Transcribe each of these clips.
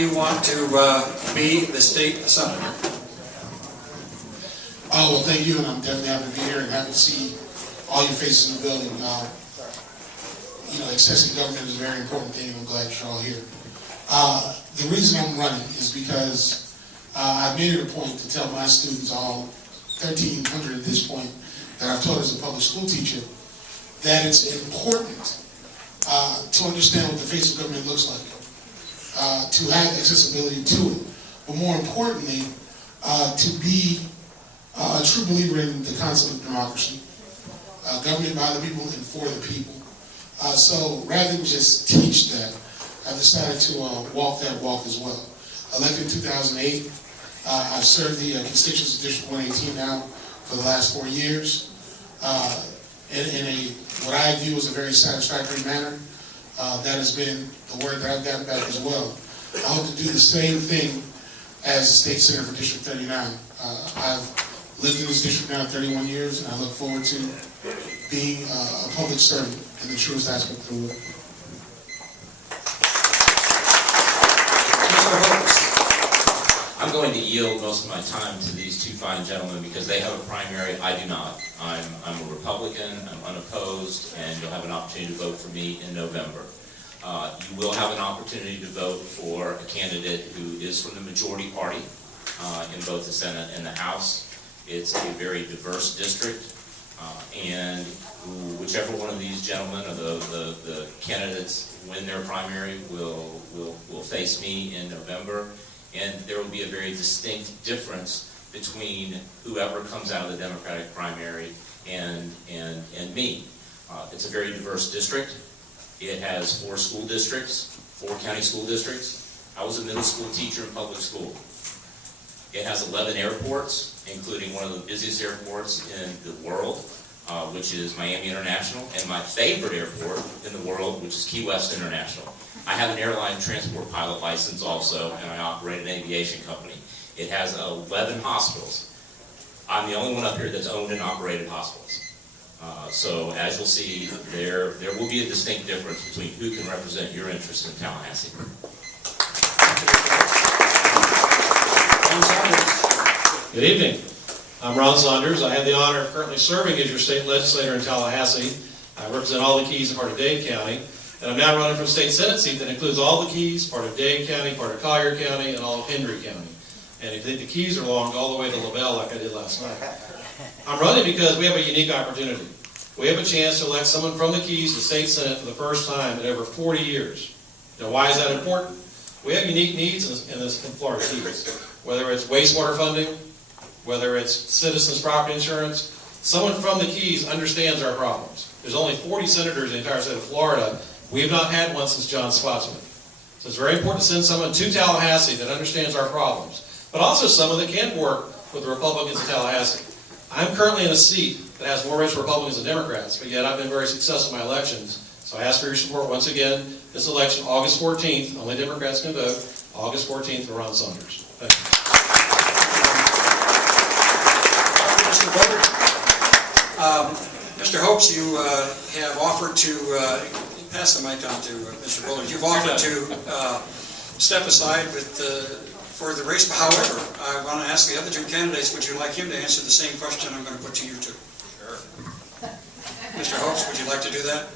you want to be the state senator? Oh, well, thank you, and I'm definitely happy to be here and happy to see all your faces in the building. Accessing government is a very important thing, and I'm glad you're all here. The reason I'm running is because I've made it a point to tell my students, all 1,300 at this point, that I've taught as a public school teacher, that it's important to understand what the face of government looks like, to have accessibility to it, but more importantly, to be a true believer in the concept of democracy, government by the people and for the people. So rather than just teach that, I've decided to walk that walk as well. Elected in 2008, I've served the constituents of District 118 now for the last 4 years in what I view as a very satisfactory manner. That has been the word that I've gotten back as well. I hope to do the same thing as the state senator for District 39. I've lived in this district now 31 years, and I look forward to being a public servant in the truest aspect of the word. I'm going to yield most of my time to these two fine gentlemen because they have a primary. I do not. I'm a Republican, I'm unopposed, and you'll have an opportunity to vote for me in November. You will have an opportunity to vote for a candidate who is from the majority party in both the Senate and the House. It's a very diverse district, and whichever one of these gentlemen or the candidates win their primary will face me in November. And there will be a very distinct difference between whoever comes out of the Democratic primary and me. It's a very diverse district. It has 4 school districts, 4 county school districts. I was a middle school teacher in public school. It has 11 airports, including one of the busiest airports in the world, which is Miami International, and my favorite airport in the world, which is Key West International. I have an airline transport pilot license also, and I operate an aviation company. It has 11 hospitals. I'm the only one up here that's owned and operated hospitals. So as you'll see, there will be a distinct difference between who can represent your interests in Tallahassee. Good evening. I'm Ron Saunders. I have the honor of currently serving as your state legislator in Tallahassee. I represent all the Keys and part of Dade County. And I'm now running for a state senate seat that includes all the Keys, part of Dade County, part of Collier County, and all of Hendry County. And if you think the Keys are long, go all the way to LaBelle like I did last night. I'm running because we have a unique opportunity. We have a chance to elect someone from the Keys to state senate for the first time in over 40 years. Now, why is that important? We have unique needs in Florida Keys. Whether it's wastewater funding, whether it's citizens' property insurance, someone from the Keys understands our problems. There's only 40 senators in the entire state of Florida. We have not had one since John Spotsman. So it's very important to send someone to Tallahassee that understands our problems, but also someone that can work with the Republicans in Tallahassee. I'm currently in a seat that has more rich Republicans than Democrats, but yet I've been very successful in my elections. So I ask for your support once again. This election, August 14th, only Democrats can vote, August 14th for Ron Saunders. Thank you. Mr. Bullard, Mr. Hopes, you have offered to pass the mic on to Mr. Bullard. You've offered to step aside for the race. However, I want to ask the other 2 candidates, would you like him to answer the same question I'm going to put to you two? Sure. Mr. Hopes, would you like to do that?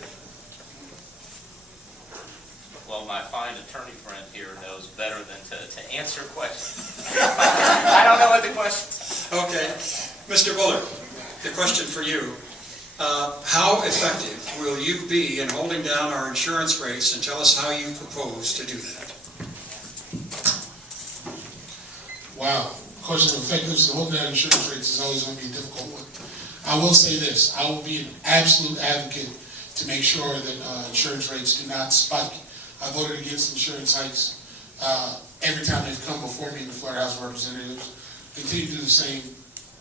Well, my fine attorney friend here knows better than to answer questions. I don't know what the question is. Okay. Mr. Bullard, the question for you. How effective will you be in holding down our insurance rates, and tell us how you propose to do that? Wow. The question of effectiveness of holding down insurance rates is always going to be a difficult one. I will say this. I will be an absolute advocate to make sure that insurance rates do not spike. I voted against insurance hikes every time they've come before me in the Florida House of Representatives. Continue to do the same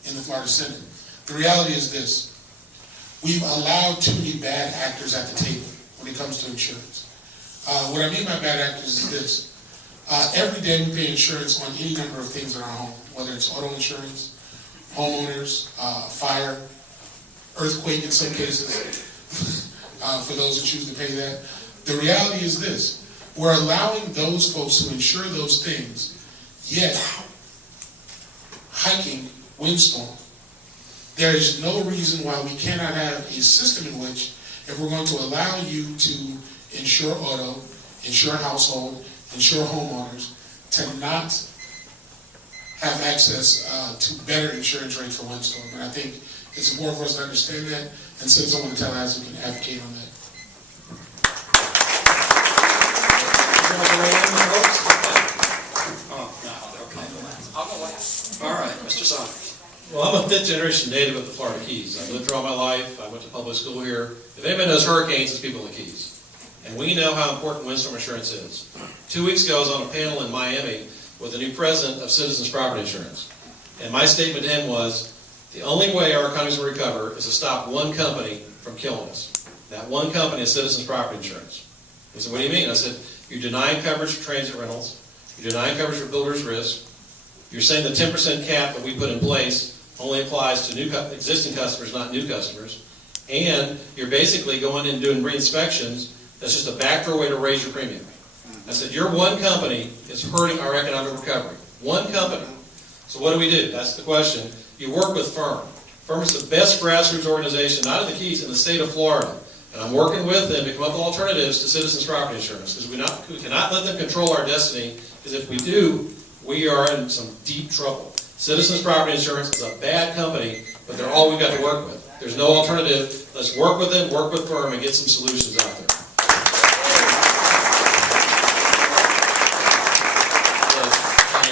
in the Florida Senate. The reality is this. We've allowed too many bad actors at the table when it comes to insurance. What I mean by bad actors is this. Every day we pay insurance on any number of things in our home, whether it's auto insurance, homeowners, fire, earthquake in some cases, for those who choose to pay that. The reality is this. We're allowing those folks to insure those things, yet hiking windstorm. There is no reason why we cannot have a system in which, if we're going to allow you to insure auto, insure household, insure homeowners, to not have access to better insurance rates for windstorm. And I think it's important for us to understand that, and send someone to Tallahassee who can advocate on that. I'll go last. All right, Mr. Saunders. Well, I'm a fifth generation native of the Florida Keys. I've lived here all my life. I went to public school here. If anybody knows hurricanes, it's people in the Keys. And we know how important windstorm insurance is. 2 weeks ago, I was on a panel in Miami with the new president of Citizens Property Insurance. And my statement to him was, the only way our economies will recover is to stop one company from killing us. That one company is Citizens Property Insurance. He said, what do you mean? I said, you're denying coverage for transit rentals. You're denying coverage for builder's risk. You're saying the 10% cap that we put in place only applies to existing customers, not new customers. And you're basically going in and doing re-inspections. That's just a backdoor way to raise your premium. I said, your one company is hurting our economic recovery. One company. So what do? That's the question. You work with FIRM. FIRM is the best grassroots organization, not in the Keys, in the state of Florida. And I'm working with them to come up with alternatives to Citizens Property Insurance, because we cannot let them control our destiny, because if we do, we are in some deep trouble. Citizens Property Insurance is a bad company, but they're all we've got to work with. There's no alternative. Let's work with them, work with FIRM, and get some solutions out there.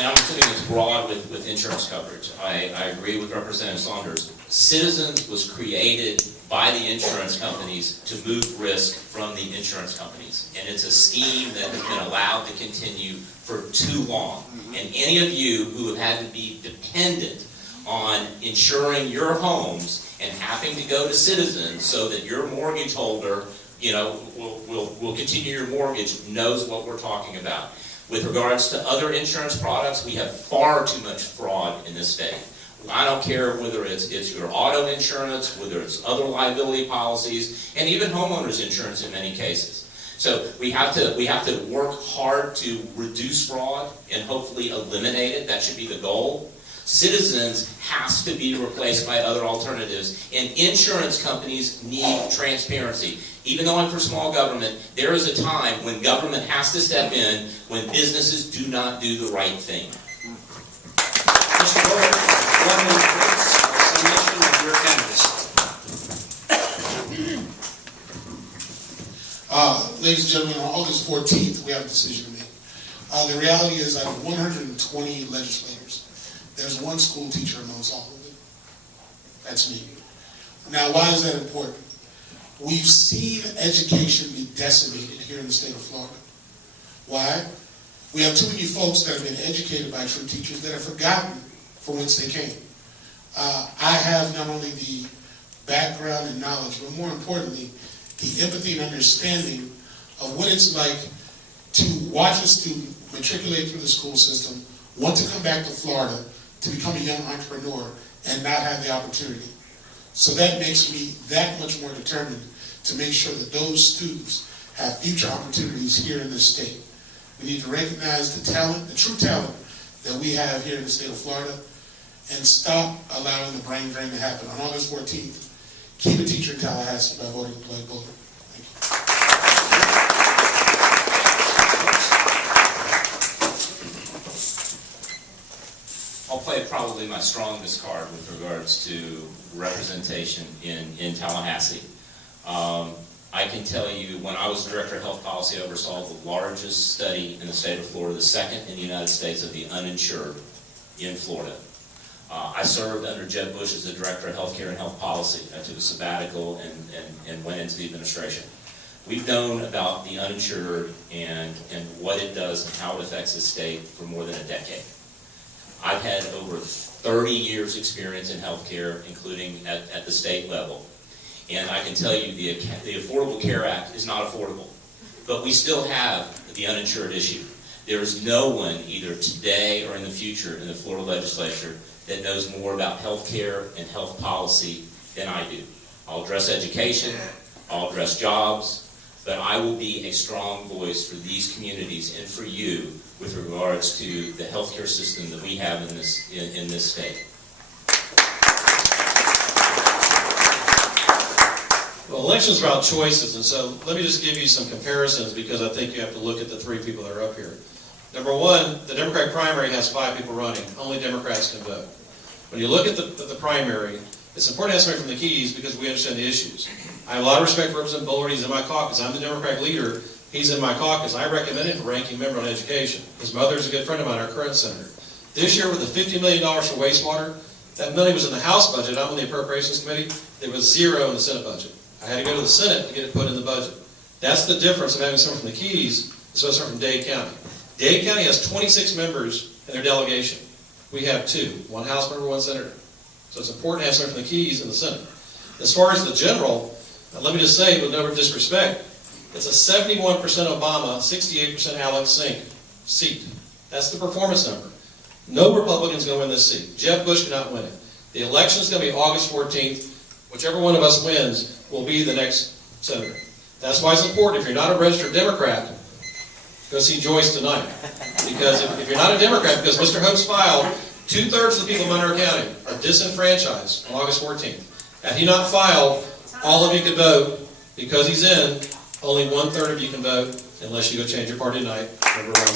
I'm assuming it's broad with insurance coverage. I agree with Representative Saunders. Citizens was created by the insurance companies to move risk from the insurance companies. And it's a scheme that has been allowed to continue for too long. And any of you who have had to be dependent on insuring your homes and having to go to Citizens so that your mortgage holder, will continue your mortgage knows what we're talking about. With regards to other insurance products, we have far too much fraud in this state. I don't care whether it's your auto insurance, whether it's other liability policies, and even homeowners insurance in many cases. So we have to work hard to reduce fraud and hopefully eliminate it. That should be the goal. Citizens has to be replaced by other alternatives, and insurance companies need transparency. Even though I'm for small government, there is a time when government has to step in when businesses do not do the right thing. Mr. Bullard, 1 minute, please. Summation of your candidacy. Ladies and gentlemen, on August 14th, we have a decision to make. The reality is, out of 120 legislators, there's one school teacher amongst all of them. That's me. Now, why is that important? We've seen education be decimated here in the state of Florida. Why? We have too many folks that have been educated by true teachers that have forgotten from whence they came. I have not only the background and knowledge, but more importantly, the empathy and understanding of what it's like to watch a student matriculate through the school system, want to come back to Florida to become a young entrepreneur, and not have the opportunity. So that makes me that much more determined to make sure that those students have future opportunities here in this state. We need to recognize the talent, the true talent that we have here in the state of Florida, and stop allowing the brain drain to happen. On August 14th, keep a teacher in Tallahassee by voting Blake Bullard. Thank you. I'll play probably my strongest card with regards to representation in Tallahassee. I can tell you, when I was Director of Health Policy, I oversaw the largest study in the state of Florida, the second in the United States of the uninsured in Florida. I served under Jeb Bush as the Director of Healthcare and Health Policy. I took a sabbatical and went into the administration. We've known about the uninsured and what it does and how it affects the state for more than a decade. I've had over 30 years experience in healthcare, including at the state level. And I can tell you the Affordable Care Act is not affordable. But we still have the uninsured issue. There is no one, either today or in the future, in the Florida legislature that knows more about healthcare and health policy than I do. I'll address education, I'll address jobs, but I will be a strong voice for these communities and for you with regards to the healthcare system that we have in this state. Well, elections are about choices, and so let me just give you some comparisons because I think you have to look at the three people that are up here. Number one, the Democratic primary has 5 people running. Only Democrats can vote. When you look at the primary, it's important to have somebody from the Keys because we understand the issues. I have a lot of respect for Representative Bullard. He's in my caucus. I'm the Democratic leader. He's in my caucus. I recommend him for ranking member on education. His mother is a good friend of mine, our current senator. This year, with the $50 million for wastewater, that money was in the House budget. I'm on the Appropriations Committee. There was 0 in the Senate budget. I had to go to the Senate to get it put in the budget. That's the difference of having someone from the Keys as opposed to someone from Dade County. Dade County has 26 members in their delegation. We have 2, 1 House member, 1 senator. So it's important to have someone from the Keys in the Senate. As far as the general, let me just say, with no disrespect, it's a 71% Obama, 68% Alex Sink seat. That's the performance number. No Republican's going to win this seat. Jeb Bush cannot win it. The election is going to be August 14th. Whichever one of us wins will be the next senator. That's why it's important. If you're not a registered Democrat, go see Joyce tonight. Because if you're not a Democrat, because Mr. Hope's filed, 2/3 of the people in Monroe County are disenfranchised on August 14th. Had he not filed, all of you could vote. Because he's in, only 1/3 of you can vote unless you go change your party tonight. Number 1.